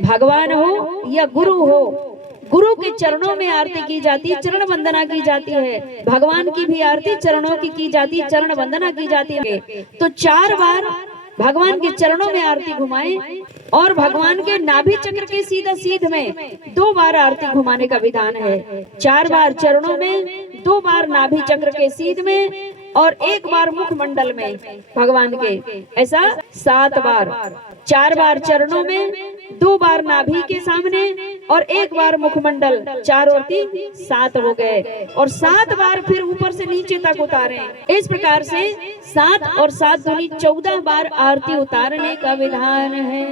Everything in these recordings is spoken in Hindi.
भगवान हो या गुरु हो, गुरु के चरणों में आरती की जाती है, चरण वंदना की जाती है। भगवान की भी आरती चरणों की जाती है, चरण वंदना की जाती है। तो 4 बार भगवान के चरणों में आरती घुमाएं और भगवान के नाभि चक्र के सीधा सीध में 2 बार आरती घुमाने का विधान है। 4 बार चरणों में, 2 बार नाभि चक्र के सीध में और 1 बार मुखमंडल में भगवान के, ऐसा 7 बार। 4 बार चरणों में, 2 बार नाभि के सामने और 1 बार मुखमंडल, 4 और 3 7 हो गए। और 7 बार फिर ऊपर से नीचे तक उतारें। इस प्रकार से 7 और 7 दूनी 14 बार आरती उतारने का विधान है।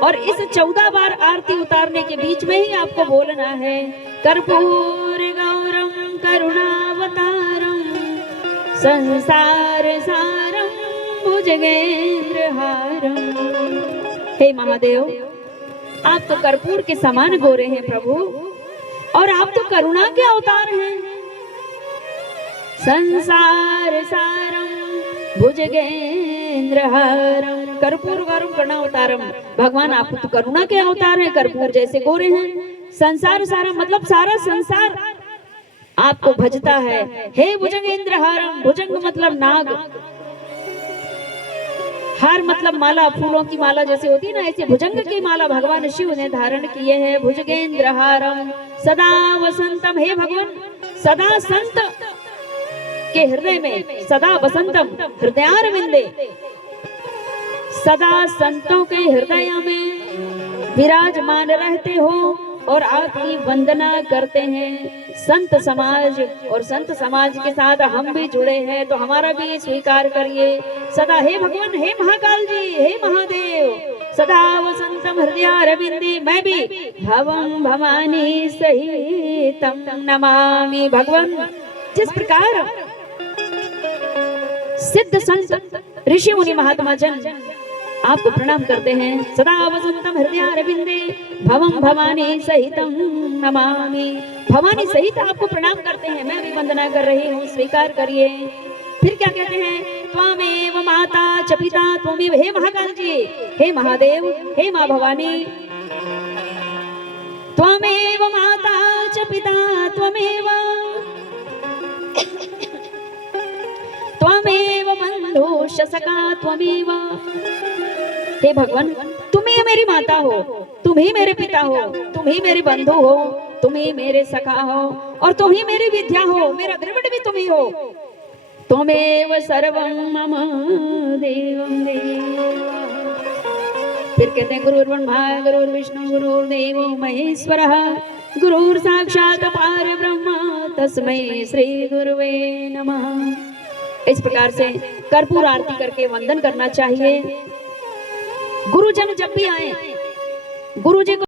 और इस 14 बार आरती उतारने के बीच में ही आपको बोलना है, कर्पूर गौरम करुणावतारम संसार सारम भुजगेंद्र हारम। हे महादेव, आप तो कर्पूर के समान गोरे हैं प्रभु, और आप तो करुणा के अवतार हैं। संसार सारम भुजगेंद्र हारम, कर्पूर गौरम करुणावतारम। भगवान आप तो करुणा के अवतार हैं, कर्पूर जैसे गोरे हैं। संसार सारम मतलब सारा संसार आपको भजता है। हे भुजगेंद्र हारम, भुजंग मतलब नाग, हार मतलब माला, फूलों की माला जैसे होती है ना, ऐसे भुजंग की माला भगवान शिव ने धारण किए हैं। भुजगेंद्र हारम सदा वसंतम, हे भगवान सदा संत के हृदय में, सदा वसंतम हृदयारविंदे, सदा संतों के हृदय में विराजमान रहते हो और आपकी वंदना करते हैं संत समाज। और संत समाज के साथ हम भी जुड़े हैं, तो हमारा भी स्वीकार करिए सदा। हे भगवान, हे महाकाल जी, हे महादेव, सदा वसंतम हृदयारविंदे, मैं भी भवम भवानी सहितम नमामि। भगवान जिस प्रकार सिद्ध संत ऋषि मुनि महात्मा जन आपको प्रणाम करते हैं, सदा वसंतम हृदयारविंदे भवम भवानी सहितम नमामि। भवानी सहित आपको प्रणाम करते हैं, मैं भी वंदना कर रही हूँ, स्वीकार करिए। फिर क्या कहते हैं, त्वमेव माता च पिता त्वमेव, हे महाकाल जी, हे महादेव, हे माँ भवानी, त्वमेव माता च पिता त्वमेव, त्वमेव बंधुश्च सखा त्वमेव। हे भगवान, तुम ही मेरी माता हो, तुम ही मेरे पिता हो, तुम ही मेरे बंधु हो, तुम ही मेरे सखा हो, और तुम ही मेरी विद्या हो, मेरा द्रविड़ भी तुम ही हो। त्वमेव सर्वं मम देवं देवा। फिर कहते हैं, गुरुर्ब्रह्मा गुरुर्विष्णु गुरुर्देवो महेश्वरः, गुरुर् साक्षात् परब्रह्म तस्मै श्री गुरुवे नमः। इस प्रकार से कर्पूर आरती करके वंदन करना चाहिए। गुरुजन जब भी आए, गुरु जी को